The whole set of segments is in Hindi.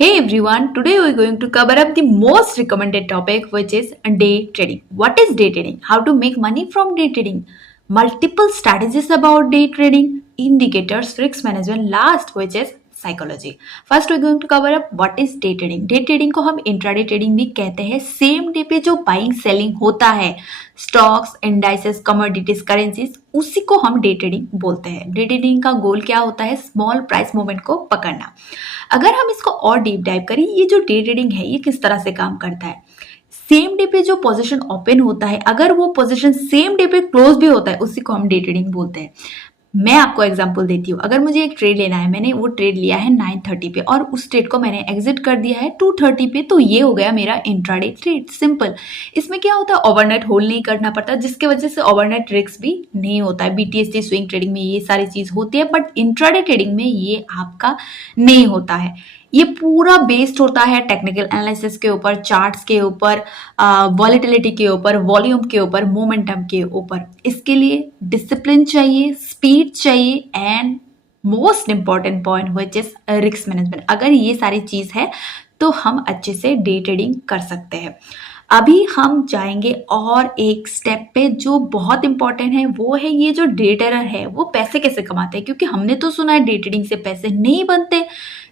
Hey everyone, today we're going to cover up the most recommended topic which is day trading. What is day trading? How to make money from day trading? Multiple strategies about day trading, indicators, risk management, last which is psychology. First we're going to cover up what is day trading. Day trading को हम इंट्राडे ट्रेडिंग भी कहते हैं. सेम डे पे जो बाइंग सेलिंग होता है स्टॉक्स, इंडाइसेस, कमोडिटीज, करेंसीज, उसी को हम डे ट्रेडिंग बोलते हैं. डे ट्रेडिंग का गोल क्या होता है? स्मॉल प्राइस मूवमेंट को पकड़ना. अगर हम इसको और डीप डाइव करें, ये जो डे ट्रेडिंग है ये किस तरह से काम करता है. सेम डे पे जो पोजीशन ओपन होता है, अगर वो पोजीशन सेम डे पे क्लोज भी होता है, उसी को हम डे ट्रेडिंग बोलते हैं. मैं आपको एग्जांपल देती हूँ. अगर मुझे एक ट्रेड लेना है, मैंने वो ट्रेड लिया है 9:30 पे और उस ट्रेड को मैंने एग्जिट कर दिया है 2:30 पे, तो ये हो गया मेरा इंट्राडे ट्रेड. सिंपल. इसमें क्या होता है? ओवरनाइट होल्ड नहीं करना पड़ता, जिसके वजह से ओवरनाइट रिस्क भी नहीं होता है. बीटीएसटी स्विंग ट्रेडिंग में ये सारी चीज होती है, बट इंट्राडे ट्रेडिंग में ये आपका नहीं होता है. ये पूरा बेस्ड होता है टेक्निकल एनालिसिस के ऊपर, चार्ट्स के ऊपर, वॉलेटिलिटी के ऊपर, वॉल्यूम के ऊपर, मोमेंटम के ऊपर. इसके लिए डिसिप्लिन चाहिए, स्पीड चाहिए and most important point which is risk management. अगर ये सारी चीज है तो हम अच्छे से डे ट्रेडिंग कर सकते हैं. अभी हम जाएंगे और एक स्टेप पे जो बहुत इंपॉर्टेंट है, वो है ये जो डे ट्रेडर है वो पैसे कैसे कमाते हैं. क्योंकि हमने तो सुना है डे ट्रेडिंग से पैसे नहीं बनते,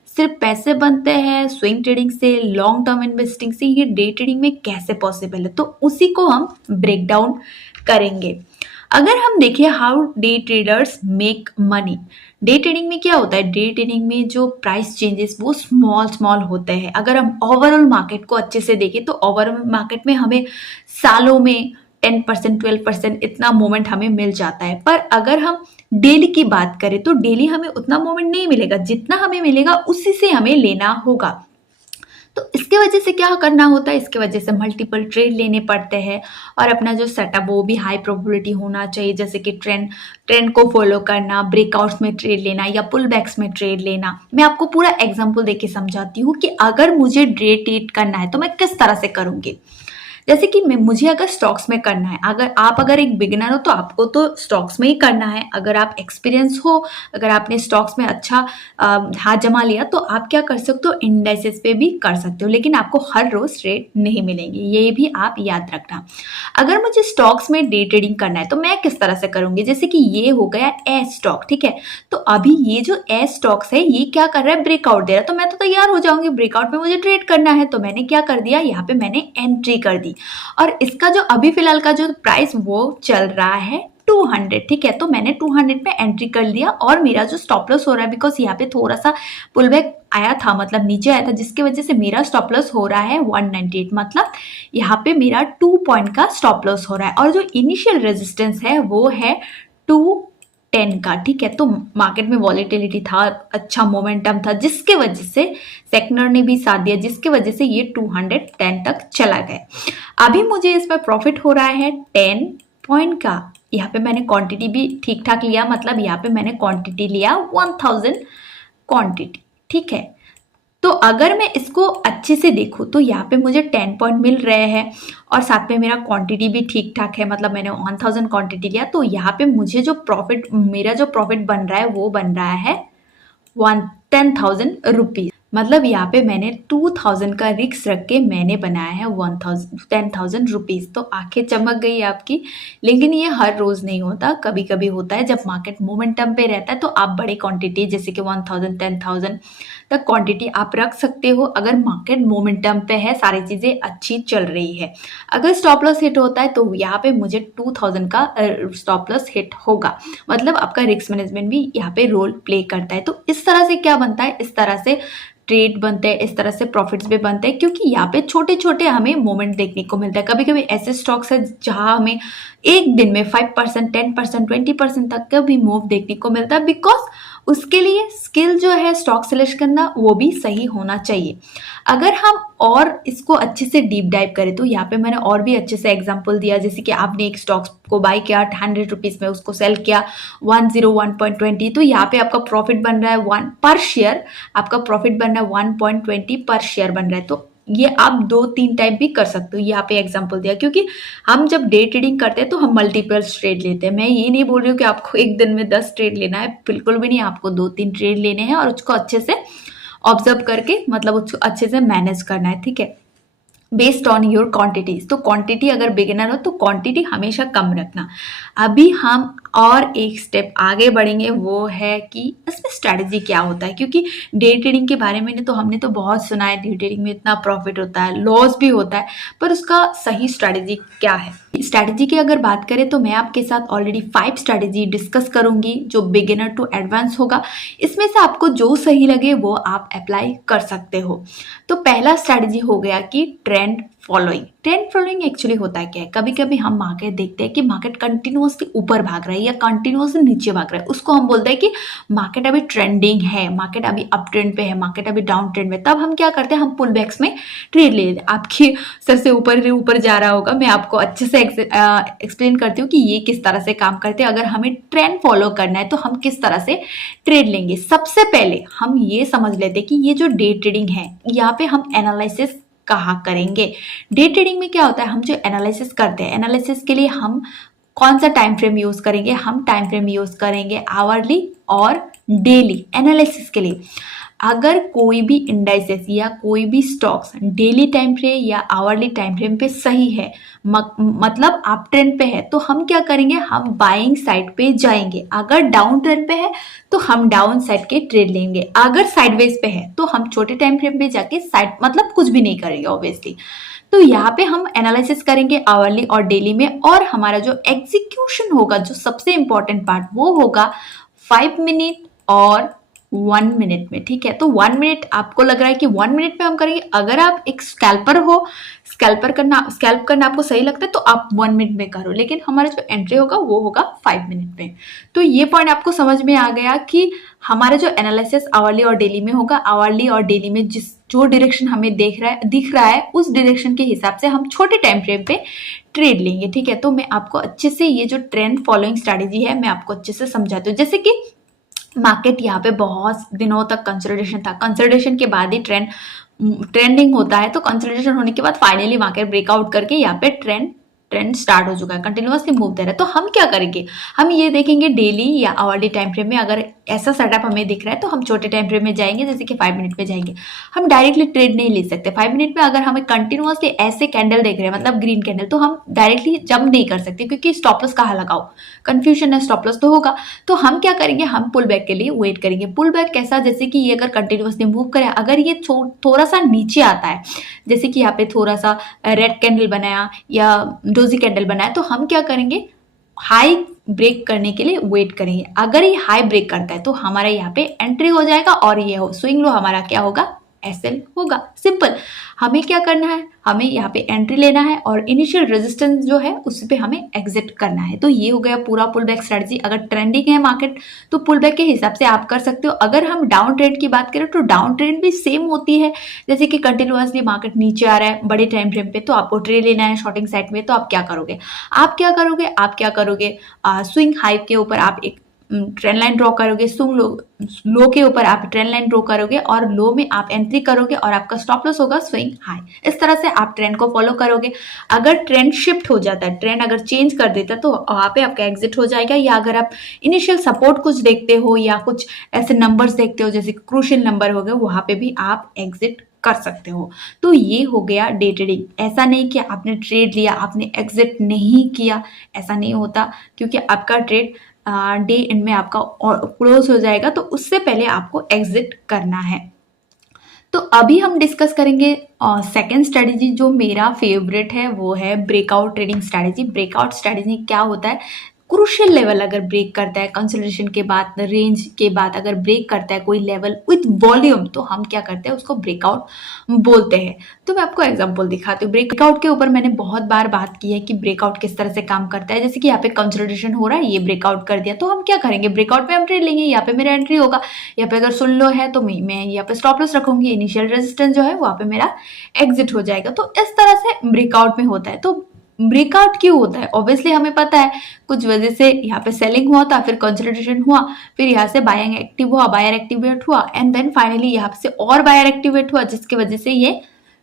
सिर्फ पैसे बनते हैं स्विंग ट्रेडिंग से, लॉन्ग टर्म इन्वेस्टिंग से. ये डे ट्रेडिंग में कैसे पॉसिबल है, तो उसी को हम ब्रेक डाउन करेंगे. अगर हम देखें how day traders make money. Day trading में क्या होता है? डे ट्रेडिंग में जो प्राइस चेंजेस वो स्मॉल स्मॉल होते हैं. अगर हम ओवरऑल मार्केट को अच्छे से देखें तो ओवरऑल मार्केट में हमें सालों में 10%, 12% इतना मोमेंट हमें मिल जाता है. पर अगर हम डेली की बात करें तो डेली हमें उतना मोमेंट नहीं मिलेगा. जितना हमें मिलेगा उसी से हमें लेना होगा. तो इसके वजह से क्या करना होता है? इसके वजह से मल्टीपल ट्रेड लेने पड़ते हैं और अपना जो सेटअप वो भी हाई प्रोबेबिलिटी होना चाहिए. जैसे कि ट्रेंड को फॉलो करना, ब्रेकआउट्स में ट्रेड लेना या पुल बैक्स में ट्रेड लेना. मैं आपको पूरा एग्जांपल देके समझाती हूँ कि अगर मुझे डे ट्रेड करना है तो मैं किस तरह से करूँगी. जैसे कि मुझे अगर स्टॉक्स में करना है, अगर एक बिगिनर हो तो आपको तो स्टॉक्स में ही करना है. अगर आप एक्सपीरियंस हो, अगर आपने स्टॉक्स में अच्छा हाथ जमा लिया तो आप क्या कर सकते हो? इंडाइसेस पे भी कर सकते हो, लेकिन आपको हर रोज ट्रेड नहीं मिलेंगे, ये भी आप याद रखना. अगर मुझे स्टॉक्स में डे ट्रेडिंग करना है तो मैं किस तरह से करूंगी. जैसे कि ये हो गया ए स्टॉक, ठीक है. तो अभी ये जो ए स्टॉक्स है ये क्या कर रहा है? ब्रेकआउट दे रहा है. तो मैं तो तैयार हो जाऊंगी, ब्रेकआउट में मुझे ट्रेड करना है. तो मैंने क्या कर दिया, यहाँ पे मैंने एंट्री कर दी और इसका जो अभी फिलहाल का जो प्राइस वो चल रहा है 200, ठीक है. तो मैंने 200 में एंट्री कर दिया और मेरा जो स्टॉप लॉस हो रहा है, बिकॉज यहाँ पे थोड़ा सा पुल बैक आया था, मतलब नीचे आया था, जिसकी वजह से मेरा स्टॉप लॉस हो रहा है 198. मतलब यहाँ पे मेरा 2 पॉइंट का स्टॉप लॉस हो रहा है और जो इनिशियल रेजिस्टेंस है वो है 210 का, ठीक है. तो मार्केट में वॉलेटिलिटी था, अच्छा मोमेंटम था, जिसके वजह से सेक्टर ने भी साथ दिया, जिसकी वजह से ये 210 तक चला गया. अभी मुझे इसमें प्रॉफिट हो रहा है 10 पॉइंट का. यहाँ पे मैंने क्वांटिटी भी ठीक ठाक लिया, मतलब यहाँ पे मैंने क्वांटिटी लिया 1000 क्वांटिटी, ठीक है. तो अगर मैं इसको अच्छे से देखूँ तो यहाँ पे मुझे 10 पॉइंट मिल रहे हैं और साथ में मेरा क्वांटिटी भी ठीक ठाक है, मतलब मैंने 1000 क्वांटिटी लिया. तो यहाँ पे मुझे जो मेरा जो प्रॉफिट बन रहा है वो बन रहा है 10,000 रुपीज. मतलब यहाँ पे मैंने 2000 का रिस्क रख के मैंने बनाया है 10,000 रुपीज. तो आंखें चमक गई आपकी. लेकिन ये हर रोज नहीं होता, कभी कभी होता है. जब मार्केट मोमेंटम पे रहता है तो आप बड़े क्वांटिटी जैसे कि 1000, 10,000 तक क्वांटिटी आप रख सकते हो. अगर मार्केट मोमेंटम पे है, सारी चीजें अच्छी चल रही है. अगर स्टॉप लॉस हिट होता है तो यहाँ पे मुझे 2000 का स्टॉप लॉस हिट होगा. मतलब आपका रिस्क मैनेजमेंट भी यहाँ पे रोल प्ले करता है. तो इस तरह से क्या बनता है, इस तरह से ट्रेड बनते हैं, इस तरह से प्रॉफिट्स भी बनते हैं, क्योंकि यहाँ पे छोटे छोटे हमें मोमेंट देखने को मिलता है. कभी कभी ऐसे स्टॉक्स है जहां हमें एक दिन में 5%, 10%, 20% तक का भी मूव देखने को मिलता है. बिकॉज उसके लिए स्किल जो है स्टॉक सिलेक्ट करना वो भी सही होना चाहिए. अगर हम और इसको अच्छे से डीप डाइव करें तो यहाँ पे मैंने और भी अच्छे से एग्जांपल दिया. जैसे कि आपने एक स्टॉक को बाय किया 100 रुपीज में, उसको सेल किया 101.20, तो यहाँ पे आपका प्रॉफिट बन रहा है 1 पर शेयर, आपका प्रॉफिट बन रहा है 1.20 पर शेयर बन रहा है. तो ये आप 2-3 टाइप भी कर सकते हो. यहाँ पे एग्जांपल दिया, क्योंकि हम जब डे ट्रेडिंग करते हैं तो हम मल्टीपल ट्रेड लेते हैं. मैं ये नहीं बोल रही हूँ कि आपको एक दिन में 10 ट्रेड लेना है, बिल्कुल भी नहीं. आपको 2-3 ट्रेड लेने हैं और उसको अच्छे से ऑब्जर्व करके मतलब उसको अच्छे से मैनेज करना है, ठीक है, बेस्ड ऑन योर क्वांटिटीज। तो क्वांटिटी अगर बिगिनर हो तो क्वांटिटी हमेशा कम रखना। अभी हम और एक स्टेप आगे बढ़ेंगे, वो है कि इसमें स्ट्रैटेजी क्या होता है, क्योंकि डे ट्रेडिंग के बारे में तो हमने तो बहुत सुना है, डे ट्रेडिंग में इतना प्रॉफिट होता है, लॉस भी होता है, पर उसका सही स्ट्रैटेजी क्या है। स्ट्रैटेजी की अगर बात करें तो मैं आपके साथ ऑलरेडी 5 स्ट्रैटेजी डिस्कस करूंगी जो बिगिनर टू एडवांस होगा। इसमें से आपको जो सही लगे वो आप अप्लाई कर सकते हो। तो पहला स्ट्रैटेजी हो गया कि trend following. Trend following actually होता है क्या है, कभी कभी हम मार्केट देखते हैं कि मार्केट कंटिन्यूअसली ऊपर भाग रहा है या कंटिन्यूअसली नीचे भाग रहा है, उसको हम बोलते हैं कि मार्केट अभी ट्रेंडिंग है, मार्केट अभी अप ट्रेंड पे है, मार्केट अभी डाउन ट्रेंड में। तब हम क्या करते हैं, हम पुल बैक्स में ट्रेड ले लेते हैं। आपकी सर से ऊपर ऊपर जा रहा होगा, मैं आपको अच्छे से एक्सप्लेन करती हूँ कि ये किस तरह से काम करते हैं। अगर हमें ट्रेंड फॉलो करना है तो हम किस तरह से ट्रेड लेंगे। सबसे पहले हम ये समझ लेते हैं कि ये जो डे ट्रेडिंग है, यहाँ पे हम एनालिसिस कहाँ करेंगे। डे ट्रेडिंग में क्या होता है, हम जो एनालिसिस करते हैं, एनालिसिस के लिए हम कौन सा टाइम फ्रेम यूज करेंगे, हम टाइम फ्रेम यूज करेंगे आवर्ली और डेली एनालिसिस के लिए। अगर कोई भी इंडाइसेस या कोई भी स्टॉक्स डेली टाइम फ्रेम या आवर्ली टाइम फ्रेम पे सही है, मतलब आप ट्रेंड पे है, तो हम क्या करेंगे, हम बाइंग साइड पे जाएंगे। अगर डाउन ट्रेंड पे है तो हम डाउन साइड के ट्रेड लेंगे। अगर साइडवेज पे है तो हम छोटे टाइम फ्रेम पे जाके साइड मतलब कुछ भी नहीं करेंगे ऑब्वियसली। तो यहाँ पे हम एनालिसिस करेंगे आवरली और डेली में, और हमारा जो एग्जीक्यूशन होगा, जो सबसे इंपॉर्टेंट पार्ट, वो होगा 5 मिनट और 1 मिनट में, ठीक है। तो 1 मिनट आपको लग रहा है कि 1 मिनट में हम करेंगे। अगर आप एक स्कैल्पर हो, स्कैल्प करना आपको सही लगता है तो आप 1 मिनट में करो, लेकिन हमारा जो एंट्री होगा वो होगा 5 मिनट में। तो ये पॉइंट आपको समझ में आ गया कि हमारा जो एनालिसिस आवरली और डेली में होगा। आवरली और डेली में जो डायरेक्शन हमें दिख रहा है उस डायरेक्शन के हिसाब से हम छोटे टाइम फ्रेम पे ट्रेड लेंगे, ठीक है। तो मैं आपको अच्छे से ये जो ट्रेंड फॉलोइंग स्ट्रैटेजी है मैं आपको अच्छे से समझाती हूँ। जैसे कि मार्केट यहाँ पे बहुत दिनों तक कंसोलिडेशन था, कंसोलिडेशन के बाद ही ट्रेंडिंग होता है। तो कंसोलिडेशन होने के बाद फाइनली मार्केट ब्रेकआउट करके यहाँ पे ट्रेंड स्टार्ट हो चुका है, कंटिन्यूअसली मूव दे रहा है। तो हम क्या करेंगे, हम ये देखेंगे डेली या आवरली टाइम फ्रेम में अगर ऐसा सेटअप हमें दिख रहा है तो हम छोटे टाइम फ्रेम में जाएंगे, जैसे कि 5 मिनट में जाएंगे। हम डायरेक्टली ट्रेड नहीं ले सकते 5 मिनट में। अगर हमें कंटिन्यूअसली ऐसे कैंडल देख रहे हैं, मतलब ग्रीन कैंडल, तो हम डायरेक्टली जंप नहीं कर सकते, क्योंकि स्टॉप लॉस कहाँ लगाओ, कंफ्यूजन है, स्टॉप लॉस तो होगा। तो हम क्या करेंगे, हम पुल बैक के लिए वेट करेंगे। पुल बैक कैसा, जैसे कि ये अगर कंटिन्यूअसली मूव करे, अगर ये थोड़ा सा नीचे आता है, जैसे कि यहाँ पे थोड़ा सा रेड कैंडल बनाया या डोजी कैंडल बनाया, तो हम क्या करेंगे, हाई ब्रेक करने के लिए वेट करेंगे। अगर ये हाई ब्रेक करता है तो हमारा यहाँ पे एंट्री हो जाएगा और ये स्विंग लो हमारा क्या होगा, एसएल होगा। सिंपल। हमें क्या करना है, हमें यहाँ पे एंट्री लेना है और इनिशियल रेजिस्टेंस जो है उस पे हमें एग्जिट करना है। तो ये हो गया पूरा पुल बैक स्ट्रेटजी। अगर ट्रेंडिंग है मार्केट तो पुल बैक के हिसाब से आप कर सकते हो। अगर हम डाउन ट्रेंड की बात करें तो डाउन ट्रेंड भी सेम होती है, जैसे कि कंटिन्यूअसली मार्केट नीचे आ रहा है बड़े टाइम फ्रेम पे, तो आपको ट्रेड लेना है शॉर्टिंग साइड में। तो आप क्या करोगे, स्विंग हाई के ऊपर आप एक ट्रेंड लाइन ड्रॉ करोगे, स्विंग लो के ऊपर आप ट्रेंड लाइन ड्रॉ करोगे और लो में आप एंट्री करोगे और आपका स्टॉप लॉस होगा स्विंग हाई। इस तरह से आप ट्रेंड को फॉलो करोगे। अगर ट्रेंड शिफ्ट हो जाता है, ट्रेंड अगर चेंज कर देता है, तो वहां पे आपका एग्जिट हो जाएगा। या अगर आप इनिशियल सपोर्ट कुछ देखते हो या कुछ ऐसे नंबर्स देखते हो जैसे क्रूशियल नंबर हो गए, वहां पे भी आप एग्जिट कर सकते हो। तो ये हो गया डे ट्रेडिंग। ऐसा नहीं कि आपने ट्रेड लिया आपने एग्जिट नहीं किया, ऐसा नहीं होता, क्योंकि आपका ट्रेड डे एंड में आपका क्लोज हो जाएगा, तो उससे पहले आपको एग्जिट करना है। तो अभी हम डिस्कस करेंगे सेकेंड स्ट्रेटेजी जो मेरा फेवरेट है, वो है breakout trading strategy. Breakout strategy क्या होता है, क्रूशियल लेवल अगर ब्रेक करता है, कंसोलिडेशन के बाद, रेंज के बाद अगर ब्रेक करता है कोई लेवल विथ वॉल्यूम, तो हम क्या करते हैं, उसको ब्रेकआउट बोलते हैं। तो मैं आपको एग्जांपल दिखाती हूँ। ब्रेकआउट के ऊपर मैंने बहुत बार बात की है कि ब्रेकआउट किस तरह से काम करता है। जैसे कि यहाँ पे कंसोलिडेशन हो रहा है, ये ब्रेकआउट कर दिया, तो हम क्या करेंगे, ब्रेकआउट पे हम ट्रेड लेंगे। यहाँ पे मेरा एंट्री होगा, यहाँ पे अगर सुन लो है तो मैं यहाँ पे स्टॉप लॉस रखूंगी, इनिशियल रेजिस्टेंस जो है वहाँ पे मेरा एग्जिट हो जाएगा। तो इस तरह से ब्रेकआउट में होता है। तो ब्रेकआउट क्यों होता है, ऑब्वियसली हमें पता है, कुछ वजह से यहाँ पे सेलिंग हुआ था, फिर कंसोलिडेशन हुआ, फिर यहाँ से बाइंग एक्टिव हुआ, बायर एक्टिवेट हुआ, एंड देन फाइनली यहाँ से और बायर एक्टिवेट हुआ, जिसकी वजह से ये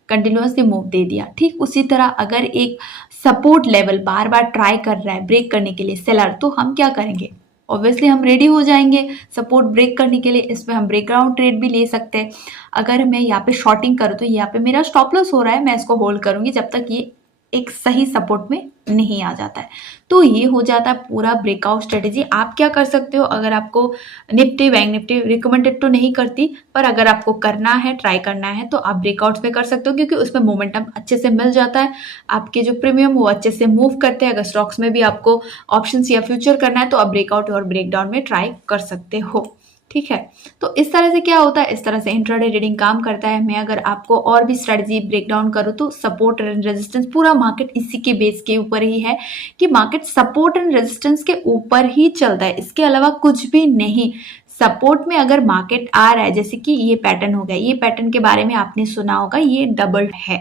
कंटिन्यूअसली मूव दे दिया। ठीक उसी तरह अगर एक सपोर्ट लेवल बार बार ट्राई कर रहा है ब्रेक करने के लिए सेलर, तो हम क्या करेंगे, ऑब्वियसली हम रेडी हो जाएंगे सपोर्ट ब्रेक करने के लिए। इसमें हम ब्रेकडाउन ट्रेड भी ले सकते हैं। अगर मैं यहाँ पे शॉर्टिंग करूँ तो यहाँ पे मेरा स्टॉप लॉस हो रहा है, मैं इसको होल्ड करूंगी जब तक ये एक सही सपोर्ट में नहीं आ जाता है। तो ये हो जाता है पूरा ब्रेकआउट स्ट्रेटेजी। आप क्या कर सकते हो, अगर आपको निफ्टी बैंक निफ्टी रिकमेंडेड तो नहीं करती, पर अगर आपको करना है ट्राई करना है तो आप ब्रेकआउट्स में कर सकते हो, क्योंकि उसमें मोमेंटम अच्छे से मिल जाता है। आपके जो प्रीमियम वो अच्छे से मूव करते हैं। अगर स्टॉक्स में भी आपको ऑप्शंस या फ्यूचर करना है तो आप ब्रेकआउट और ब्रेकडाउन में ट्राई कर सकते हो। ठीक है, तो इस तरह से क्या होता है, इस तरह से इंट्राडे ट्रेडिंग काम करता है। मैं अगर आपको और भी स्ट्रेटजी ब्रेक डाउन करूँ तो सपोर्ट एंड रेजिस्टेंस, पूरा मार्केट इसी के बेस के ऊपर ही है कि मार्केट सपोर्ट एंड रेजिस्टेंस के ऊपर ही चलता है, इसके अलावा कुछ भी नहीं। सपोर्ट में अगर मार्केट आ रहा है, जैसे कि ये पैटर्न हो गया, ये पैटर्न के बारे में आपने सुना होगा, ये डबल है।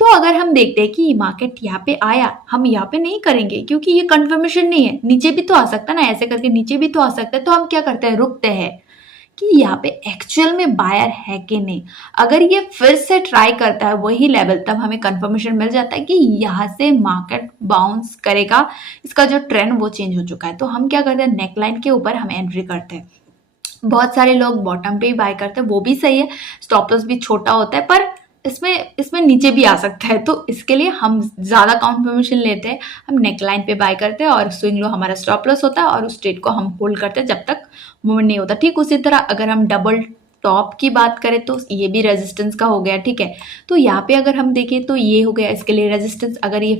तो अगर हम देखते हैं कि मार्केट यहाँ पे आया, हम यहाँ पे नहीं करेंगे क्योंकि ये कंफर्मेशन नहीं है, नीचे भी तो आ सकता है ना, ऐसे करके नीचे भी तो आ सकता है। तो हम क्या करते हैं, रुकते हैं कि यहाँ पे एक्चुअल में बायर है कि नहीं। अगर ये फिर से ट्राई करता है वही लेवल, तब हमें कंफर्मेशन मिल जाता है कि यहाँ से मार्केट बाउंस करेगा, इसका जो ट्रेंड वो चेंज हो चुका है। तो हम क्या करते हैं, नेकलाइन के ऊपर हम एंट्री करते हैं। बहुत सारे लोग बॉटम पे ही बाय करते हैं, वो भी सही है, स्टॉप लॉस भी छोटा होता है, पर इसमें नीचे भी आ सकता है। तो इसके लिए हम ज़्यादा कंफर्मेशन लेते हैं, हम नेकलाइन पे बाय करते हैं और स्विंग लो हमारा स्टॉप लॉस होता है और उस ट्रेड को हम होल्ड करते हैं जब तक मूवमेंट नहीं होता। ठीक उसी तरह अगर हम डबल टॉप की बात करें तो ये भी रेजिस्टेंस का हो गया। ठीक है, तो यहाँ पे अगर हम देखें तो ये हो गया इसके लिए रेजिस्टेंस। अगर ये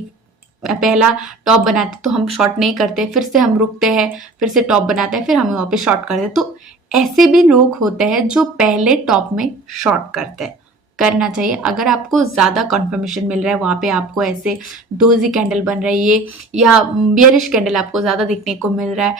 पहला टॉप बनाते तो हम शॉर्ट नहीं करते, फिर से हम रुकते हैं, फिर से टॉप बनाते हैं, फिर हम वहाँ पे शॉर्ट करते हैं। तो ऐसे भी लोग होते हैं जो पहले टॉप में शॉर्ट करते हैं। करना चाहिए अगर आपको ज़्यादा कंफर्मेशन मिल रहा है, वहाँ पे आपको ऐसे डोजी कैंडल बन रही है या बियरिश कैंडल आपको ज़्यादा दिखने को मिल रहा है,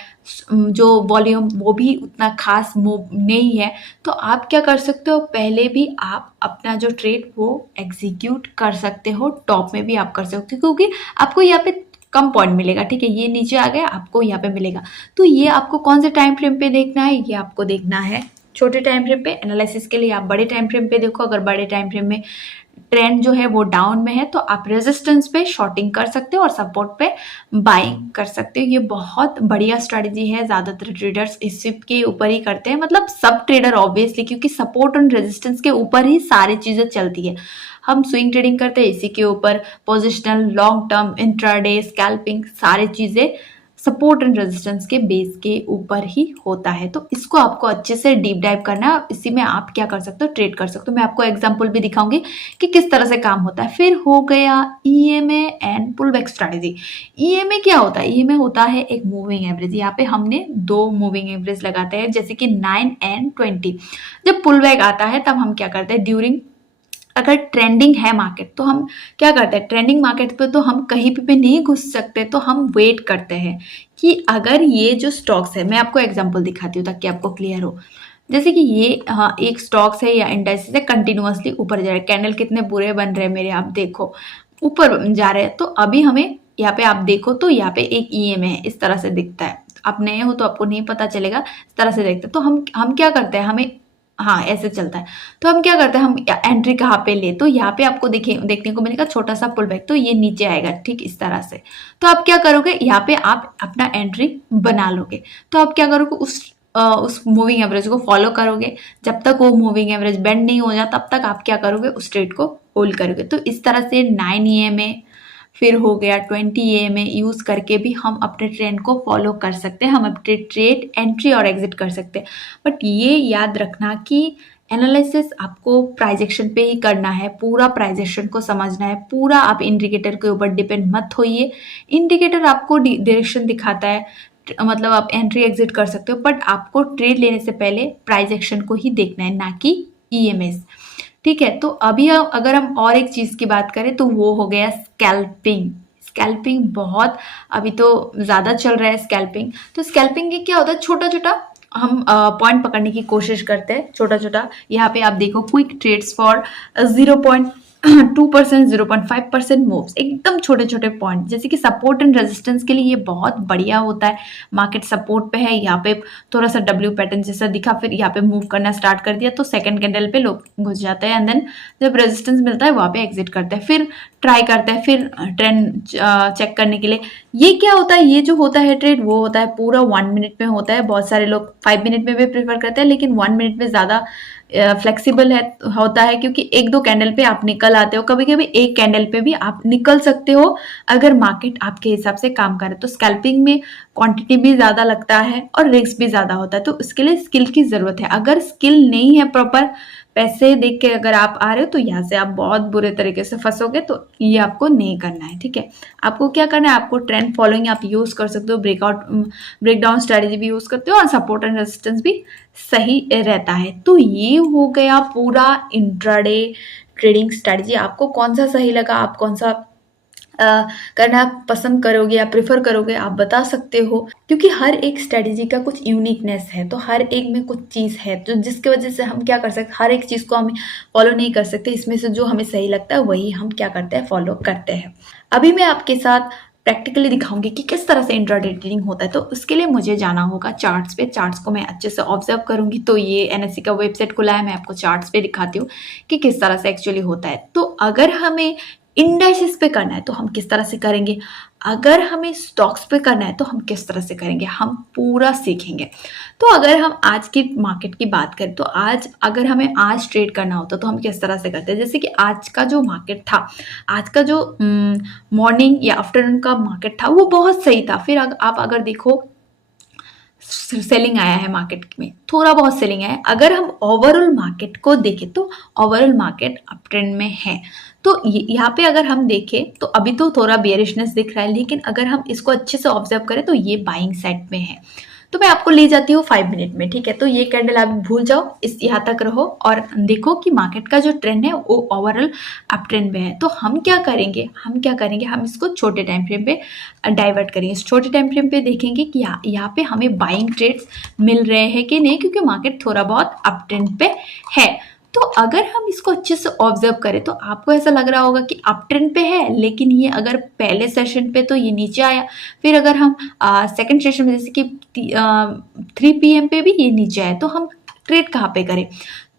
जो वॉल्यूम वो भी उतना खास मूव नहीं है, तो आप क्या कर सकते हो, पहले भी आप अपना जो ट्रेड वो एग्जीक्यूट कर सकते हो, टॉप में भी आप कर सकते हो, क्योंकि आपको यहाँ पे कम पॉइंट मिलेगा। ठीक है, ये नीचे आ गया, आपको यहाँ पे मिलेगा। तो ये आपको कौन से टाइम फ्रेम पे देखना है, ये आपको देखना है छोटे टाइम फ्रेम पे। एनालिसिस के लिए आप बड़े टाइम फ्रेम पे देखो। अगर बड़े टाइम फ्रेम में ट्रेंड जो है वो डाउन में है तो आप रेजिस्टेंस पे शॉर्टिंग कर सकते हो और सपोर्ट पे बाइंग कर सकते हो। ये बहुत बढ़िया स्ट्रेटजी है, ज़्यादातर ट्रेडर्स इसी के ऊपर ही करते हैं, मतलब सब ट्रेडर ऑब्वियसली, क्योंकि सपोर्ट और रेजिस्टेंस के ऊपर ही सारी चीज़ें चलती है। हम स्विंग ट्रेडिंग करते हैं इसी के ऊपर, positional, long term, intraday, scalping, सारी चीज़ें सपोर्ट एंड रेजिस्टेंस के बेस के ऊपर ही होता है। तो इसको आपको अच्छे से डीप डाइव करना है। इसी में आप क्या कर सकते हो, ट्रेड कर सकते हो। मैं आपको एग्जांपल भी दिखाऊंगी कि किस तरह से काम होता है। फिर हो गया EMA and pull back strategy. EMA क्या होता है, ईएमए होता है एक मूविंग एवरेज। यहाँ पे हमने दो मूविंग एवरेज लगाते हैं, जैसे कि 9 एंड 20। जब पुल बैक आता है तब हम क्या करते हैं, ड्यूरिंग अगर ट्रेंडिंग है मार्केट तो हम क्या करते हैं, ट्रेंडिंग मार्केट पे तो हम कहीं पे भी नहीं घुस सकते, तो हम वेट करते हैं कि अगर ये जो स्टॉक्स है, मैं आपको एग्जांपल दिखाती हूँ ताकि आपको क्लियर हो। जैसे कि ये हाँ एक स्टॉक्स है या इंडेक्स है, कंटिन्यूअसली ऊपर जा रहे हैं, कैंडल कितने बुरे बन रहे हैं मेरे, आप देखो ऊपर जा रहे हैं। तो अभी हमें यहाँ पे आप देखो तो यहाँ पे एक ईएमए है, इस तरह से दिखता है। आप नए हो तो आपको नहीं पता चलेगा, इस तरह से देखते हैं। तो हम क्या करते हैं, हमें हाँ ऐसे चलता है। तो हम क्या करते हैं, हम एंट्री कहाँ पे ले, तो यहाँ पे आपको देखने को मिलेगा छोटा सा पुल बैक, तो ये नीचे आएगा ठीक इस तरह से। तो आप क्या करोगे, यहाँ पे आप अपना एंट्री बना लोगे। तो आप क्या करोगे, उस मूविंग एवरेज को फॉलो करोगे। जब तक वो मूविंग एवरेज बेंड नहीं हो जाता तब तक आप क्या करोगे, उस ट्रेड को होल्ड करोगे। तो इस तरह से 9 ईएमए फिर हो गया 20 ईएमए यूज करके भी हम अपने ट्रेंड को फॉलो कर सकते हैं, हम अपने ट्रेड एंट्री और एग्जिट कर सकते हैं। बट ये याद रखना कि एनालिसिस आपको प्राइस एक्शन पे ही करना है, पूरा प्राइस एक्शन को समझना है, पूरा आप इंडिकेटर के ऊपर डिपेंड मत होइए। इंडिकेटर आपको डायरेक्शन दिखाता है, मतलब आप एंट्री एग्जिट कर सकते हो, बट आपको ट्रेड लेने से पहले प्राइस एक्शन को ही देखना है, ना कि ईएमएस। ठीक है, तो अभी अगर हम और एक चीज़ की बात करें तो वो हो गया स्कैल्पिंग। स्कैल्पिंग बहुत अभी तो ज़्यादा चल रहा है स्कैल्पिंग। तो स्कैल्पिंग के क्या होता है, छोटा छोटा हम पॉइंट पकड़ने की कोशिश करते हैं, छोटा छोटा। यहाँ पे आप देखो क्विक ट्रेड्स फॉर 2%, 0.5% मूव्स, एकदम छोटे छोटे पॉइंट, जैसे कि सपोर्ट एंड रेजिस्टेंस के लिए ये बहुत बढ़िया होता है। मार्केट सपोर्ट पे है, यहाँ पे थोड़ा सा डब्ल्यू पैटर्न जैसा दिखा, फिर यहाँ पे मूव करना स्टार्ट कर दिया तो सेकंड कैंडल पे लोग घुस जाते हैं, एंड देन जब रेजिस्टेंस मिलता है वहाँ पे एग्जिट करते हैं, फिर ट्राई करते हैं, फिर ट्रेंड चेक करने के लिए। ये क्या होता है, ये जो होता है ट्रेड वो होता है पूरा 1 मिनट में होता है। बहुत सारे लोग 5 मिनट में भी प्रेफर करते हैं, लेकिन 1 मिनट में ज़्यादा फ्लेक्सिबल है होता है, क्योंकि एक दो कैंडल पे आप निकल आते हो, कभी कभी एक कैंडल पे भी आप निकल सकते हो अगर मार्केट आपके हिसाब से काम करे। तो स्कैल्पिंग में क्वांटिटी भी ज़्यादा लगता है और रिस्क भी ज़्यादा होता है, तो उसके लिए स्किल की ज़रूरत है। अगर स्किल नहीं है प्रॉपर, पैसे देख के अगर आप आ रहे हो तो यहाँ से आप बहुत बुरे तरीके से फंसोगे, तो ये आपको नहीं करना है, ठीक है। आपको क्या करना है, आपको ट्रेंड फॉलोइंग आप यूज़ कर सकते हो, ब्रेकडाउन स्ट्रेटेजी भी यूज़ करते हो, और सपोर्ट एंड रेजिस्टेंस भी सही रहता है। तो ये हो गया पूरा इंट्राडे ट्रेडिंग स्ट्रेटेजी। आपको कौन सा सही लगा, आप कौन सा करना पसंद करोगे या प्रेफर करोगे, आप बता सकते हो, क्योंकि हर एक स्ट्रेटेजी का कुछ यूनिकनेस है, तो हर एक में कुछ चीज़ है तो जिसकी वजह से हम क्या कर सकते, हर एक चीज़ को हम फॉलो नहीं कर सकते। इसमें से जो हमें सही लगता है वही हम क्या करते हैं, फॉलो करते हैं। अभी मैं आपके साथ प्रैक्टिकली दिखाऊंगी कि किस तरह से इंट्राडे ट्रेडिंग होता है। तो उसके लिए मुझे जाना होगा चार्ट्स पे, चार्ट्स को मैं अच्छे से ऑब्जर्व करूंगी। तो ये एनएससी का वेबसाइट खुला है, मैं आपको चार्ट्स पे दिखाती हूँ कि किस तरह से एक्चुअली होता है। तो अगर हमें इंडाइसिस पे करना है तो हम किस तरह से करेंगे, अगर हमें स्टॉक्स पे करना है तो हम किस तरह से करेंगे, हम पूरा सीखेंगे। तो अगर हम आज की मार्केट की बात करें तो आज अगर हमें आज ट्रेड करना होता तो हम किस तरह से करते हैं। जैसे कि आज का जो मार्केट था, आज का जो मॉर्निंग या आफ्टरनून का मार्केट था वो बहुत सही था। फिर आप अगर देखो सेलिंग आया है मार्केट में, थोड़ा बहुत सेलिंग आया है। अगर हम ओवरऑल मार्केट को देखें तो ओवरऑल मार्केट अप ट्रेंड में है। तो यहाँ पे अगर हम देखें तो अभी तो थोड़ा बेयरिशनेस दिख रहा है, लेकिन अगर हम इसको अच्छे से ऑब्जर्व करें तो ये बाइंग साइड में है। तो मैं आपको ले जाती हूँ 5 मिनट में, ठीक है। तो ये कैंडल आप भूल जाओ, इस यहाँ तक रहो और देखो कि मार्केट का जो ट्रेंड है वो ओवरऑल अप ट्रेंड में है। तो हम क्या करेंगे, हम इसको छोटे टाइम फ्रेम पे डाइवर्ट करेंगे। इस छोटे टाइम फ्रेम पे देखेंगे कि यहाँ पे हमें बाइंग ट्रेड्स मिल रहे हैं कि नहीं, क्योंकि मार्केट थोड़ा बहुत अप ट्रेंड पे है। तो अगर हम इसको अच्छे से ऑब्जर्व करें तो आपको ऐसा लग रहा होगा कि अप ट्रेंड पे है, लेकिन ये अगर पहले सेशन पे तो ये नीचे आया, फिर अगर हम सेकंड सेशन में जैसे कि 3 PM पे भी ये नीचे आया, तो हम ट्रेड कहाँ पे करें।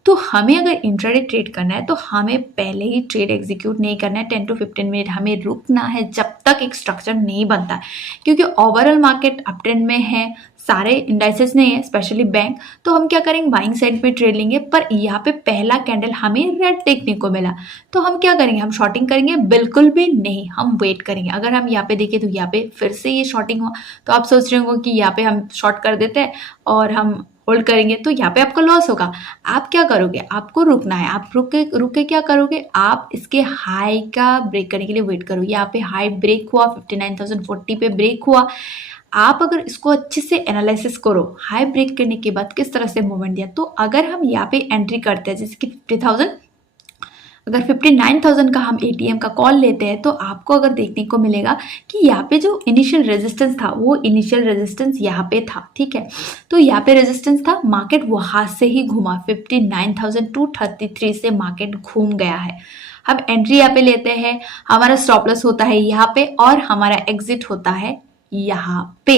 तो हमें अगर इंट्राडे ट्रेड करना है तो हमें पहले ही ट्रेड एग्जीक्यूट नहीं करना है। 10 to 15 मिनट हमें रुकना है जब तक एक स्ट्रक्चर नहीं बनता, क्योंकि ओवरऑल मार्केट अप ट्रेंड में है, सारे इंडाइसेस नहीं है, स्पेशली बैंक। तो हम क्या करेंगे, बाइंग साइड पे ट्रेड लेंगे, पर यहाँ पे पहला कैंडल हमें रेड देखने को मिला, तो हम क्या करेंगे, हम शॉर्टिंग करेंगे, बिल्कुल भी नहीं, हम वेट करेंगे। अगर हम यहाँ पे देखें तो यहाँ पे फिर से ये शॉर्टिंग हुआ, तो आप सोच रहे होंगे कि यहाँ पे हम शॉर्ट कर देते हैं और हम होल्ड करेंगे, तो यहाँ पे आपको लॉस होगा। आप क्या करोगे, आपको रुकना है। आप रुक के क्या करोगे, आप इसके हाई का ब्रेक करने के लिए वेट करो। यहाँ पे हाई ब्रेक हुआ, 59,040 पे ब्रेक हुआ। आप अगर इसको अच्छे से एनालिसिस करो, हाई ब्रेक करने के बाद किस तरह से मूवमेंट दिया, तो अगर हम यहाँ पे एंट्री करते हैं जैसे कि 50,000, अगर 59,000 का हम एटीएम का कॉल लेते हैं, तो आपको अगर देखने को मिलेगा कि यहाँ पे जो इनिशियल रेजिस्टेंस था वो इनिशियल रेजिस्टेंस यहाँ पे था, ठीक है। तो यहाँ पे रेजिस्टेंस था, मार्केट वहाँ से ही घूमा, 59,233 से मार्केट घूम गया है। हम एंट्री यहाँ पे लेते हैं, हमारा स्टॉप लॉस होता है यहाँ पे और हमारा एग्जिट होता है यहाँ पे।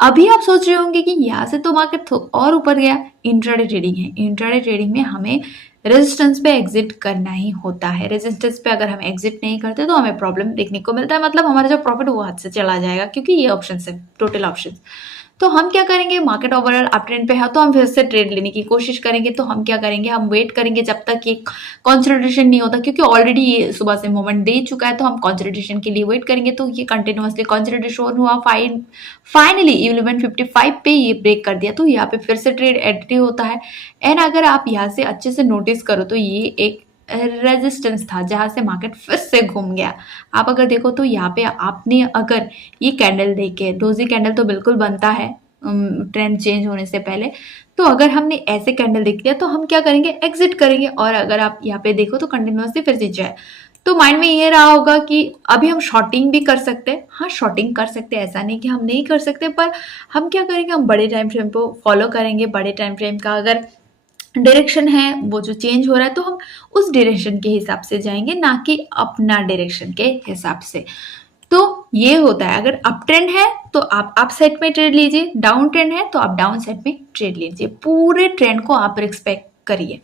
अभी आप सोच रहे होंगे कि यहाँ से तो मार्केट और ऊपर गया, इंट्राडे ट्रेडिंग है। इंट्राडे ट्रेडिंग में हमें रेजिस्टेंस पे एग्जिट करना ही होता है। रेजिस्टेंस पे अगर हम एग्जिट नहीं करते तो हमें प्रॉब्लम देखने को मिलता है, मतलब हमारा जो प्रॉफिट वो हाथ से चला जाएगा, क्योंकि ये ऑप्शन है, टोटल ऑप्शन। तो हम क्या करेंगे, मार्केट ओवरऑल अप ट्रेंड पे है तो हम फिर से ट्रेड लेने की कोशिश करेंगे। तो हम क्या करेंगे, हम वेट करेंगे जब तक ये कंसोलिडेशन नहीं होता, क्योंकि ऑलरेडी ये सुबह से मोमेंट दे चुका है, तो हम कंसोलिडेशन के लिए वेट करेंगे। तो ये कंटिन्यूअसली कंसोलिडेशन हुआ, फाइनली 1155 पे ये ब्रेक कर दिया, तो यहाँ पे फिर से ट्रेड एंट्री होता है। एंड अगर आप यहाँ से अच्छे से नोटिस करो तो ये एक रेजिस्टेंस था जहां से मार्केट फिर से घूम गया। आप अगर देखो तो यहाँ पे आपने अगर ये कैंडल देखे, डोजी कैंडल तो बिल्कुल बनता है ट्रेंड चेंज होने से पहले। तो अगर हमने ऐसे कैंडल देख लिया तो हम क्या करेंगे, एग्जिट करेंगे। और अगर आप यहाँ पे देखो तो कंटिन्यूअसली फिर से जाए, तो माइंड में ये रहा होगा कि अभी हम शॉर्टिंग भी कर सकते हैं। हाँ, शॉर्टिंग कर सकते हैं, ऐसा नहीं कि हम नहीं कर सकते, पर हम क्या करेंगे, हम बड़े टाइम फ्रेम को फॉलो करेंगे। बड़े टाइम फ्रेम का अगर डायरेक्शन है वो जो चेंज हो रहा है तो हम उस डायरेक्शन के हिसाब से जाएंगे, ना कि अपना डायरेक्शन के हिसाब से। तो ये होता है, अगर अप ट्रेंड है तो आप अप साइड में ट्रेड लीजिए, डाउन ट्रेंड है तो आप डाउन साइड में ट्रेड लीजिए, पूरे ट्रेंड को आप रिस्पेक्ट करिए।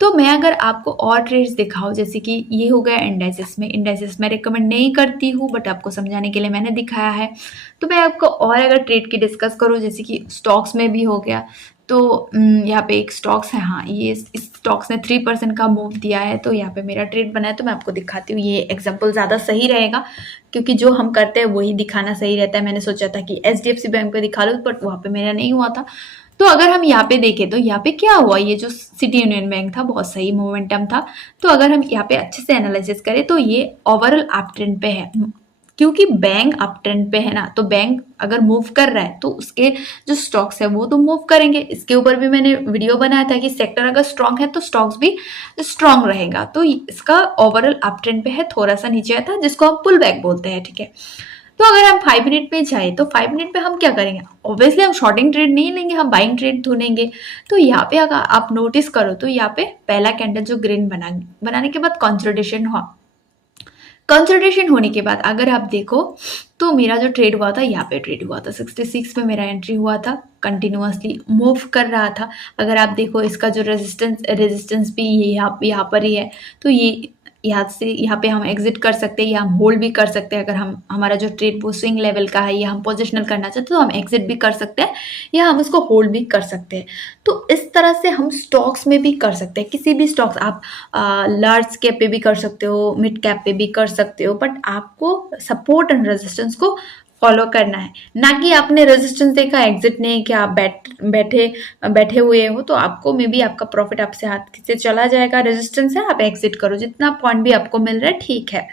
तो मैं अगर आपको और ट्रेड्स दिखाऊं, जैसे कि ये हो गया इंडाइसेस में रिकमेंड नहीं करती हूँ, बट आपको समझाने के लिए मैंने दिखाया है। तो मैं आपको और अगर ट्रेड की डिस्कस करूँ, जैसे कि स्टॉक्स में भी हो गया, तो यहाँ पे एक स्टॉक्स है, हाँ ये इस स्टॉक्स ने 3% का मूव दिया है, तो यहाँ पे मेरा ट्रेड बना है, तो मैं आपको दिखाती हूँ। ये एग्जांपल ज़्यादा सही रहेगा, क्योंकि जो हम करते हैं वही दिखाना सही रहता है। मैंने सोचा था कि HDFC बैंक पे दिखा लूँ, बट वहाँ पे मेरा नहीं हुआ था। तो अगर हम यहाँ पे देखें तो यहाँ पे क्या हुआ, ये जो सिटी यूनियन बैंक था बहुत सही मोमेंटम था। तो अगर हम यहाँ पे अच्छे से एनालिसिस करें तो ये ओवरऑल अप ट्रेंड पे है, क्योंकि बैंक अप ट्रेंड पे है ना, तो बैंक अगर मूव कर रहा है तो उसके जो स्टॉक्स है वो तो मूव करेंगे। इसके ऊपर भी मैंने वीडियो बनाया था कि सेक्टर अगर स्ट्रांग है तो स्टॉक्स भी स्ट्रांग रहेगा। तो इसका ओवरऑल अप ट्रेंड पे है, थोड़ा सा नीचे आया था जिसको हम पुल बैक बोलते हैं, ठीक है। तो अगर हम 5 मिनट पे जाए तो 5 मिनट पे हम क्या करेंगे, ऑब्वियसली हम शॉर्टिंग ट्रेड नहीं लेंगे, हम बाइंग ट्रेड ढूंढेंगे। तो यहाँ पे अगर आप नोटिस करो तो यहाँ पे पहला कैंडल जो ग्रीन बनाने के बाद कंसोलिडेशन हुआ। कंसल्टेशन होने के बाद अगर आप देखो तो मेरा जो ट्रेड हुआ था, यहाँ पे ट्रेड हुआ था 66 में मेरा एंट्री हुआ था, कंटिन्यूअसली मूव कर रहा था। अगर आप देखो इसका जो रेजिस्टेंस भी यहाँ पर ही है, तो ये यहाँ पे हम एग्जिट कर सकते हैं या हम होल्ड भी कर सकते हैं। अगर हम हमारा जो ट्रेड वो स्विंग लेवल का है या हम पोजिशनल करना चाहते हैं तो हम एग्जिट भी कर सकते हैं या हम उसको होल्ड भी कर सकते हैं। तो इस तरह से हम स्टॉक्स में भी कर सकते हैं, किसी भी स्टॉक्स आप लार्ज कैप पे भी कर सकते हो, मिड कैप पे भी कर सकते हो, बट आपको सपोर्ट एंड रेजिस्टेंस को फॉलो करना है, ना कि आपने रेजिस्टेंस देखा एग्जिट नहीं किया, आप बैठे हुए हो तो आपको मे बी आपका प्रॉफिट आपसे हाथ से चला जाएगा। रेजिस्टेंस है आप एग्जिट करो, जितना पॉइंट भी आपको मिल रहा है ठीक है,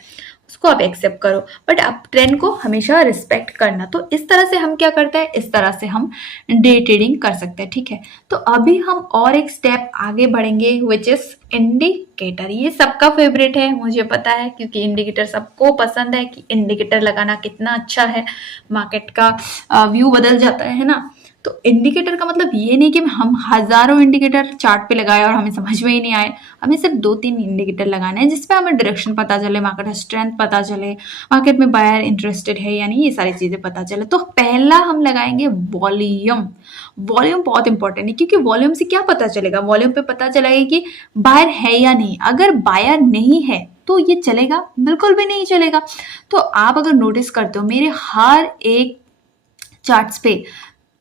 उसको आप एक्सेप्ट करो, बट आप ट्रेंड को हमेशा रिस्पेक्ट करना। तो इस तरह से हम क्या करते हैं, इस तरह से हम डे ट्रेडिंग कर सकते हैं, ठीक है। तो अभी हम और एक स्टेप आगे बढ़ेंगे, विच इज इंडिकेटर। ये सबका फेवरेट है मुझे पता है, क्योंकि इंडिकेटर सबको पसंद है कि इंडिकेटर लगाना कितना अच्छा है, मार्केट का व्यू बदल जाता है ना। तो इंडिकेटर का मतलब ये नहीं कि हम हजारों इंडिकेटर चार्ट पे लगाए और हमें समझ में ही नहीं आए। हमें सिर्फ 2-3 इंडिकेटर लगाने हैं जिसपे हमें डायरेक्शन पता चले, मार्केट का स्ट्रेंथ पता चले, मार्केट में बायर इंटरेस्टेड है या नहीं, ये सारी चीजें पता चले। तो पहला हम लगाएंगे वॉल्यूम। वॉल्यूम बहुत इंपॉर्टेंट है, क्योंकि वॉल्यूम से क्या पता चलेगा, वॉल्यूम पे पता चलेगा कि बायर है या नहीं। अगर बायर नहीं है तो ये चलेगा, बिल्कुल भी नहीं चलेगा। तो आप अगर नोटिस करते हो मेरे हर एक चार्ट्स पे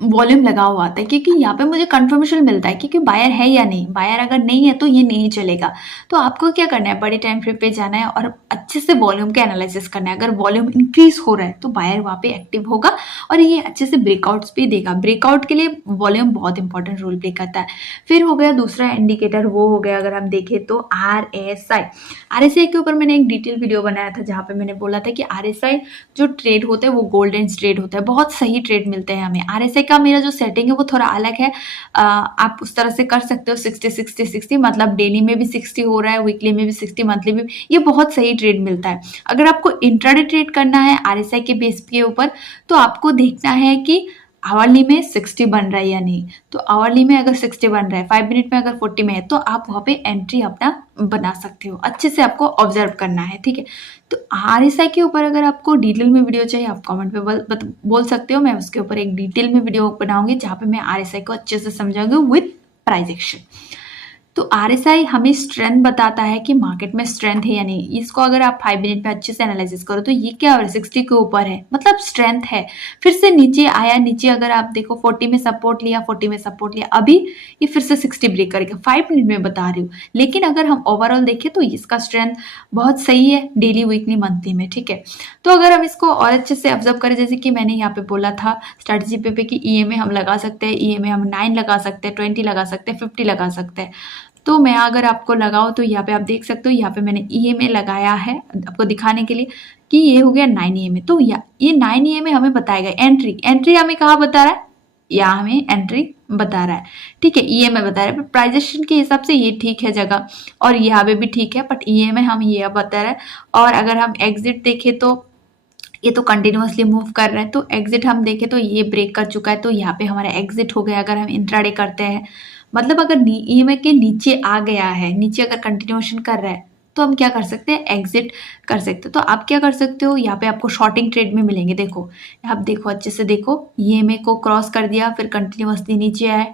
वॉल्यूम लगा हुआ आता है, क्योंकि यहाँ पे मुझे कंफर्मेशन मिलता है क्योंकि बायर है या नहीं। बायर अगर नहीं है तो ये नहीं चलेगा। तो आपको क्या करना है, बड़े टाइम फ्रेम पे जाना है और अच्छे से वॉल्यूम का एनालिसिस करना है। अगर वॉल्यूम इंक्रीज हो रहा है तो बायर वहाँ पे एक्टिव होगा और ये अच्छे से ब्रेकआउट्स भी देगा। ब्रेकआउट के लिए वॉल्यूम बहुत इंपॉर्टेंट रोल प्ले करता है। फिर हो गया दूसरा इंडिकेटर, वो हो गया अगर हम देखें तो RSI के ऊपर मैंने एक डिटेल वीडियो बनाया था जहाँ पे मैंने बोला था कि RSI जो ट्रेड होता है वो गोल्डन ट्रेड होता है, बहुत सही ट्रेड मिलते हैं हमें। RSI का मेरा जो सेटिंग है वो थोड़ा अलग है, आप उस तरह से कर सकते हो 60-60-60, मतलब डेली में भी 60 हो रहा है, वीकली में भी 60, मंथली में भी, ये बहुत सही ट्रेड मिलता है। अगर आपको इंट्राडे ट्रेड करना है RSI के बेस के ऊपर तो आपको देखना है कि आवरली में 60 बन रहा है या नहीं। तो आवरली में अगर 60 बन रहा है, 5 मिनट में अगर 40 में है, तो आप वहाँ पे एंट्री अपना बना सकते हो। अच्छे से आपको ऑब्जर्व करना है, ठीक है। तो RSI के ऊपर अगर आपको डिटेल में वीडियो चाहिए आप कमेंट पे बोल सकते हो, मैं उसके ऊपर एक डिटेल में वीडियो बनाऊंगी जहाँ पे मैं RSI को अच्छे से समझाऊंगी विथ प्राइस एक्शन। तो RSI हमें स्ट्रेंथ बताता है कि मार्केट में स्ट्रेंथ है या नहीं। इसको अगर आप 5 मिनट पे अच्छे से एनालिसिस करो तो ये क्या हो रहा है, 60 के ऊपर है, मतलब स्ट्रेंथ है। फिर से नीचे आया, नीचे अगर आप देखो 40 में सपोर्ट लिया, 40 में सपोर्ट लिया, अभी ये फिर से 60 ब्रेक करेगा। 5 मिनट में बता रही हूँ, लेकिन अगर हम ओवरऑल देखें तो इसका स्ट्रेंथ बहुत सही है डेली, वीकली, मंथली में, ठीक है। तो अगर हम इसको और अच्छे से ऑब्जर्व करें, जैसे कि मैंने यहाँ पे बोला था स्ट्रेटजी पे कि EMA हम लगा सकते हैं, EMA हम 9 लगा सकते हैं, 20 लगा सकते हैं, 50 लगा सकते हैं। तो मैं अगर आपको लगाऊं तो यहाँ पे आप देख सकते हो, यहाँ पे मैंने EMA लगाया है आपको दिखाने के लिए कि ये हो गया 9 EMA। तो ये 9 EMA हमें बताएगा एंट्री हमें कहाँ बता रहा है, यहाँ हमें एंट्री बता रहा है, ठीक है। EMA बता रहा है, प्राइजेशन के हिसाब से ये ठीक है जगह, और यहाँ पे भी ठीक है, बट EMA हम ये बता रहा है। और अगर हम एग्जिट देखें तो ये तो कंटिन्यूअसली मूव कर रहा है, तो एग्जिट हम देखें तो ये ब्रेक कर चुका है, तो यहाँ पे हमारा एग्जिट हो गया अगर हम इंट्राडे करते हैं। मतलब अगर ईएमए के नीचे आ गया है, नीचे अगर कंटिन्यूएशन कर रहा है, तो हम क्या कर सकते हैं, एग्जिट कर सकते हैं। तो आप क्या कर सकते हो, यहाँ पे आपको शॉर्टिंग ट्रेड में मिलेंगे। देखो आप देखो अच्छे से देखो, ईएमए को क्रॉस कर दिया, फिर कंटिन्यूअसली नीचे आए।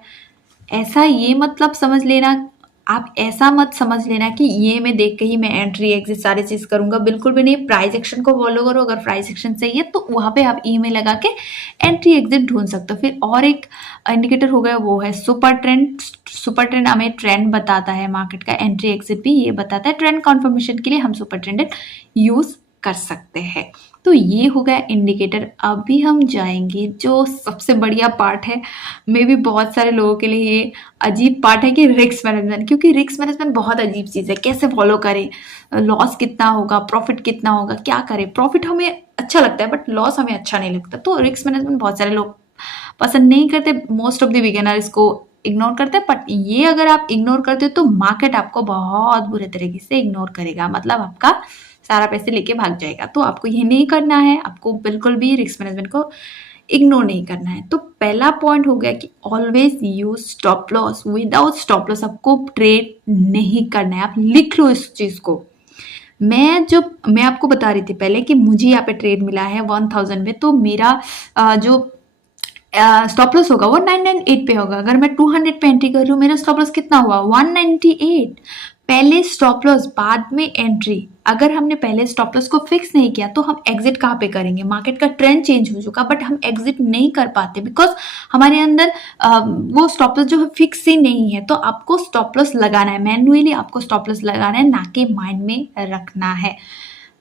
ऐसा ये मतलब समझ लेना, आप ऐसा मत समझ लेना कि ये मैं देख के ही मैं एंट्री एग्जिट सारी चीज करूंगा, बिल्कुल भी नहीं। प्राइस एक्शन को फॉलो करो, अगर प्राइस एक्शन सही है तो वहां पे आप ईएमए लगा के एंट्री एग्जिट ढूंढ सकते हो। फिर और एक इंडिकेटर हो गया, वो है सुपर ट्रेंड। सुपर ट्रेंड हमें ट्रेंड बताता है मार्केट का, एंट्री एग्जिट भी ये बताता है। ट्रेंड कन्फर्मेशन के लिए हम सुपर ट्रेंड यूज कर सकते हैं। तो ये हो गया इंडिकेटर। अभी हम जाएंगे जो सबसे बढ़िया पार्ट है, मे भी बहुत सारे लोगों के लिए ये अजीब पार्ट है, कि रिस्क मैनेजमेंट। क्योंकि रिस्क मैनेजमेंट बहुत अजीब चीज़ है, कैसे फॉलो करें, लॉस कितना होगा, प्रॉफिट कितना होगा, क्या करें। प्रॉफिट हमें अच्छा लगता है बट लॉस हमें अच्छा नहीं लगता। तो रिस्क मैनेजमेंट बहुत सारे लोग पसंद नहीं करते, मोस्ट ऑफ द बिगिनर इसको इग्नोर करते हैं। बट ये अगर आप इग्नोर करते हो तो मार्केट आपको बहुत बुरे तरीके से इग्नोर करेगा, मतलब आपका सारा पैसे लेके भाग जाएगा। तो आपको ये नहीं करना है, आपको बिल्कुल भी रिस्क मैनेजमेंट को इग्नोर नहीं करना है। तो पहला पॉइंट हो गया कि always use stop loss. Without stop loss आपको ट्रेड नहीं करना है, आप लिख लो इस चीज को। मैं आपको बता रही थी पहले कि मुझे यहाँ पे ट्रेड मिला है 1000 में, तो मेरा जो स्टॉप लॉस होगा वो 998 पे होगा। अगर मैं 200 पे एंट्री कर रही हूँ, मेरा स्टॉप लॉस कितना हुआ, 198। पहले स्टॉप लॉस बाद में एंट्री। अगर हमने पहले स्टॉप लॉस को फिक्स नहीं किया तो हम एग्जिट कहाँ पे करेंगे। मार्केट का ट्रेंड चेंज हो चुका बट हम एग्जिट नहीं कर पाते, बिकॉज हमारे अंदर वो स्टॉप लॉस जो है फिक्स ही नहीं है। तो आपको स्टॉप लॉस लगाना है, मैन्युअली आपको स्टॉप लॉस लगाना है, ना कि माइंड में रखना है।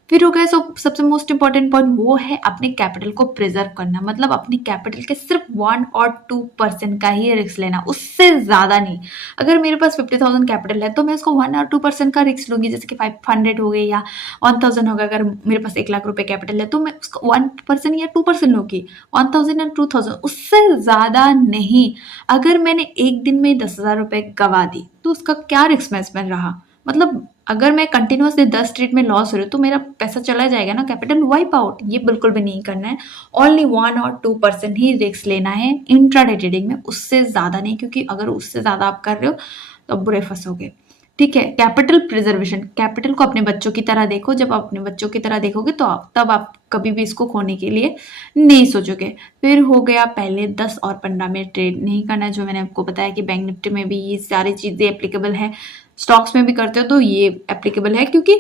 फिर हो गया सबसे मोस्ट इंपॉर्टेंट पॉइंट, वो है अपने कैपिटल को प्रिजर्व करना। मतलब अपने कैपिटल के सिर्फ 1 और 2% का ही रिस्क लेना, उससे ज्यादा नहीं। अगर मेरे पास 50,000 कैपिटल है तो मैं उसको 1 और 2% का रिस्क लूंगी, जैसे कि 500 हो गए या 1000 होगा। अगर मेरे पास 1 लाख रुपए कैपिटल है तो मैं उसको 1% या 2% लूंगी, 1000 या 2000, उससे ज्यादा नहीं। अगर मैंने एक दिन में 10,000 रुपए गवा दी तो उसका क्या रिस्क मैनेजमेंट रहा। मतलब अगर मैं कंटिन्यूसली 10 ट्रेड में लॉस हो रही हूँ तो मेरा पैसा चला जाएगा ना, कैपिटल वाइप आउट। ये बिल्कुल भी नहीं करना है। ओनली 1 और 2% ही रिस्क लेना है इंट्राडे ट्रेडिंग में, उससे ज्यादा नहीं। क्योंकि अगर उससे ज्यादा आप कर रहे हो तो आप बुरे फंसोगे। ठीक है, कैपिटल प्रिजर्वेशन। कैपिटल को अपने बच्चों की तरह देखो। जब आप अपने बच्चों की तरह देखोगे तो तब आप कभी भी इसको खोने के लिए नहीं सोचोगे। फिर हो गया, पहले 10 और 15 में ट्रेड नहीं करना है, जो मैंने आपको बताया कि बैंक निफ्टी में भी ये सारी चीजें एप्लीकेबल है, स्टॉक्स में भी करते हो तो ये एप्लीकेबल है। क्योंकि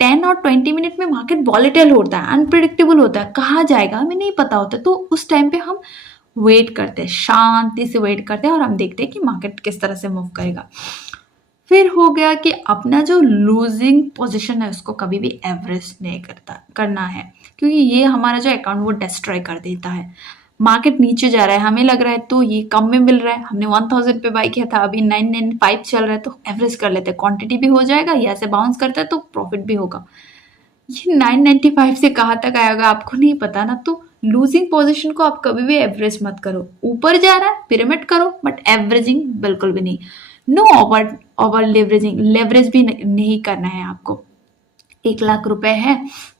10 और 20 मिनट में मार्केट वॉलेटाइल होता है, अनप्रिडिक्टेबल होता है, कहाँ जाएगा हमें नहीं पता होता। तो उस टाइम पे हम वेट करते हैं, शांति से वेट करते हैं और हम देखते हैं कि मार्केट किस तरह से मूव करेगा। फिर हो गया कि अपना जो लूजिंग पोजीशन है उसको कभी भी एवरेज नहीं करना है, क्योंकि ये हमारा जो अकाउंट वो डिस्ट्रॉय कर देता है। मार्केट नीचे जा रहा है, हमें लग रहा है तो ये कम में मिल रहा है, हमने 1000 पे बाई किया था, अभी 995 चल रहा है, तो एवरेज कर लेते हैं, क्वांटिटी भी हो जाएगा, या से बाउंस करता है तो प्रॉफिट भी होगा। ये 995 से कहाँ तक आएगा आपको नहीं पता ना। तो लूजिंग पोजीशन को आप कभी भी एवरेज मत करो। ऊपर जा रहा है पिरामिड करो, बट एवरेजिंग बिल्कुल भी नहीं। No over over leveraging, leverage भी नहीं करना है आपको। 1 लाख रुपए है,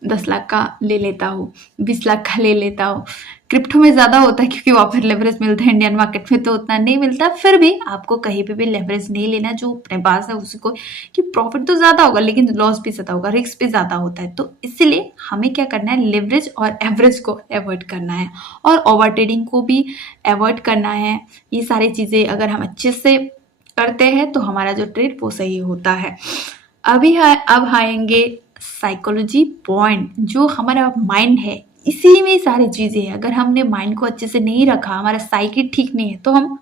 10 लाख का ले लेता हूँ, 20 लाख का ले लेता हूँ। क्रिप्टो में ज्यादा होता है क्योंकि वहां पर लेवरेज मिलता है, इंडियन मार्केट में तो उतना नहीं मिलता। फिर भी आपको कहीं पे भी लेवरेज नहीं लेना, जो अपने पास है उसको, कि प्रॉफिट तो ज्यादा होगा लेकिन लॉस भी ज्यादा होगा, रिस्क भी ज्यादा होता है। तो इसलिए हमें क्या करना है, लेवरेज और एवरेज को अवॉइड करना है और ओवर ट्रेडिंग को भी अवॉइड करना है। ये सारी चीजें अगर हम अच्छे से करते हैं तो हमारा जो ट्रेड वो सही होता है। अब आएंगे साइकोलॉजी पॉइंट, जो हमारा माइंड है इसी में सारी चीजें है। अगर हमने माइंड को अच्छे से नहीं रखा, हमारा साइकी ठीक नहीं है, तो हम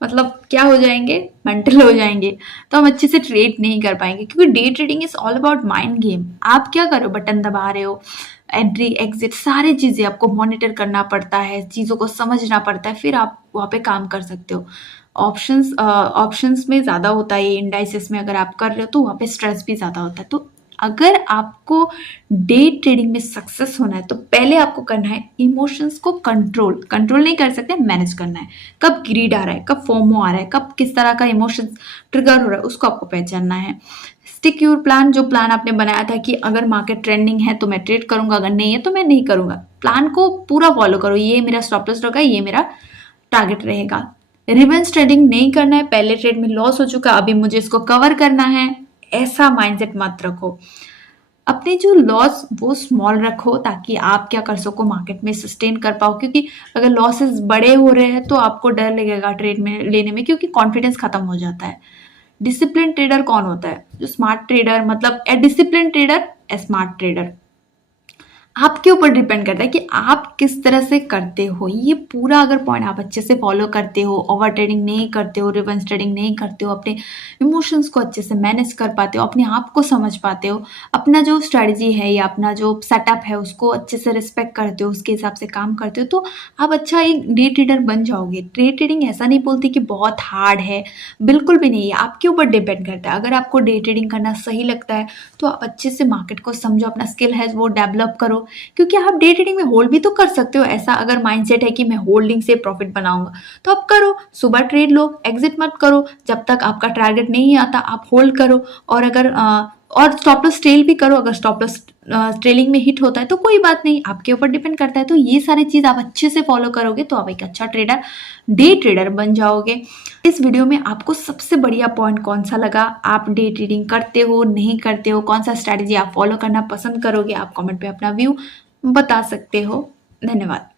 मतलब क्या हो जाएंगे, मेंटल हो जाएंगे। तो हम अच्छे से ट्रेड नहीं कर पाएंगे, क्योंकि day trading is all about mind game. आप क्या करो, बटन दबा रहे हो, एंट्री एग्जिट सारी चीजें आपको मॉनिटर करना पड़ता है, चीजों को समझना पड़ता है, फिर आप वहाँ पे काम कर सकते हो। ऑप्शंस में ज़्यादा होता है, इंडाइसेस में अगर आप कर रहे हो तो वहाँ पे स्ट्रेस भी ज़्यादा होता है। तो अगर आपको डे ट्रेडिंग में सक्सेस होना है तो पहले आपको करना है इमोशंस को कंट्रोल नहीं कर सकते, मैनेज करना है। कब ग्रीड आ रहा है, कब फोमो आ रहा है, कब किस तरह का इमोशन ट्रिगर हो रहा है, उसको आपको पहचानना है। स्टिक योर प्लान, जो प्लान आपने बनाया था कि अगर मार्केट ट्रेंडिंग है तो मैं ट्रेड करूंगा, अगर नहीं है तो मैं नहीं करूंगा, प्लान को पूरा फॉलो करो। ये मेरा स्टॉप लॉस रहेगा, ये मेरा टारगेट रहेगा। रिवेंज ट्रेडिंग नहीं करना है, पहले ट्रेड में लॉस हो चुका, अभी मुझे इसको कवर करना है, ऐसा माइंडसेट मत रखो। अपने जो लॉस वो स्मॉल रखो ताकि आप क्या कर सको, मार्केट में सस्टेन कर पाओ, क्योंकि अगर लॉसेस बड़े हो रहे हैं तो आपको डर लगेगा ट्रेड में लेने में, क्योंकि कॉन्फिडेंस खत्म हो जाता है। डिसिप्लिन ट्रेडर कौन होता है? जो स्मार्ट ट्रेडर, मतलब ए डिसिप्लिन ट्रेडर, ए स्मार्ट ट्रेडर। आपके ऊपर डिपेंड करता है कि आप किस तरह से करते हो। ये पूरा अगर पॉइंट आप अच्छे से फॉलो करते हो, ओवर ट्रेडिंग नहीं करते हो, रिवर्स ट्रेडिंग नहीं करते हो, अपने इमोशंस को अच्छे से मैनेज कर पाते हो, अपने आप को समझ पाते हो, अपना जो स्ट्रेटजी है या अपना जो सेटअप है उसको अच्छे से रिस्पेक्ट करते हो, उसके हिसाब से काम करते हो, तो आप अच्छा एक डे ट्रेडर बन जाओगे। डे ट्रेडिंग ऐसा नहीं बोलती कि बहुत हार्ड है, बिल्कुल भी नहीं है, आपके ऊपर डिपेंड करता है। अगर आपको डे ट्रेडिंग करना सही लगता है तो आप अच्छे से मार्केट को समझो, अपना स्किल है वो डेवलप करो, क्योंकि आप डे ट्रेडिंग में होल्ड भी तो कर सकते हो। ऐसा अगर माइंडसेट है कि मैं होल्डिंग से प्रॉफिट बनाऊंगा तो आप करो, सुबह ट्रेड लो, एग्जिट मत करो, जब तक आपका टारगेट नहीं आता आप होल्ड करो। और अगर और स्टॉप लॉस ट्रेल भी करो, अगर स्टॉप लॉस ट्रेलिंग में हिट होता है तो कोई बात नहीं, आपके ऊपर डिपेंड करता है। तो ये सारी चीज आप अच्छे से फॉलो करोगे तो आप एक अच्छा ट्रेडर, डे ट्रेडर बन जाओगे। इस वीडियो में आपको सबसे बढ़िया पॉइंट कौन सा लगा? आप डे ट्रेडिंग करते हो, नहीं करते हो, कौन सा स्ट्रैटेजी आप फॉलो करना पसंद करोगे? आप कमेंट पे अपना व्यू बता सकते हो। धन्यवाद।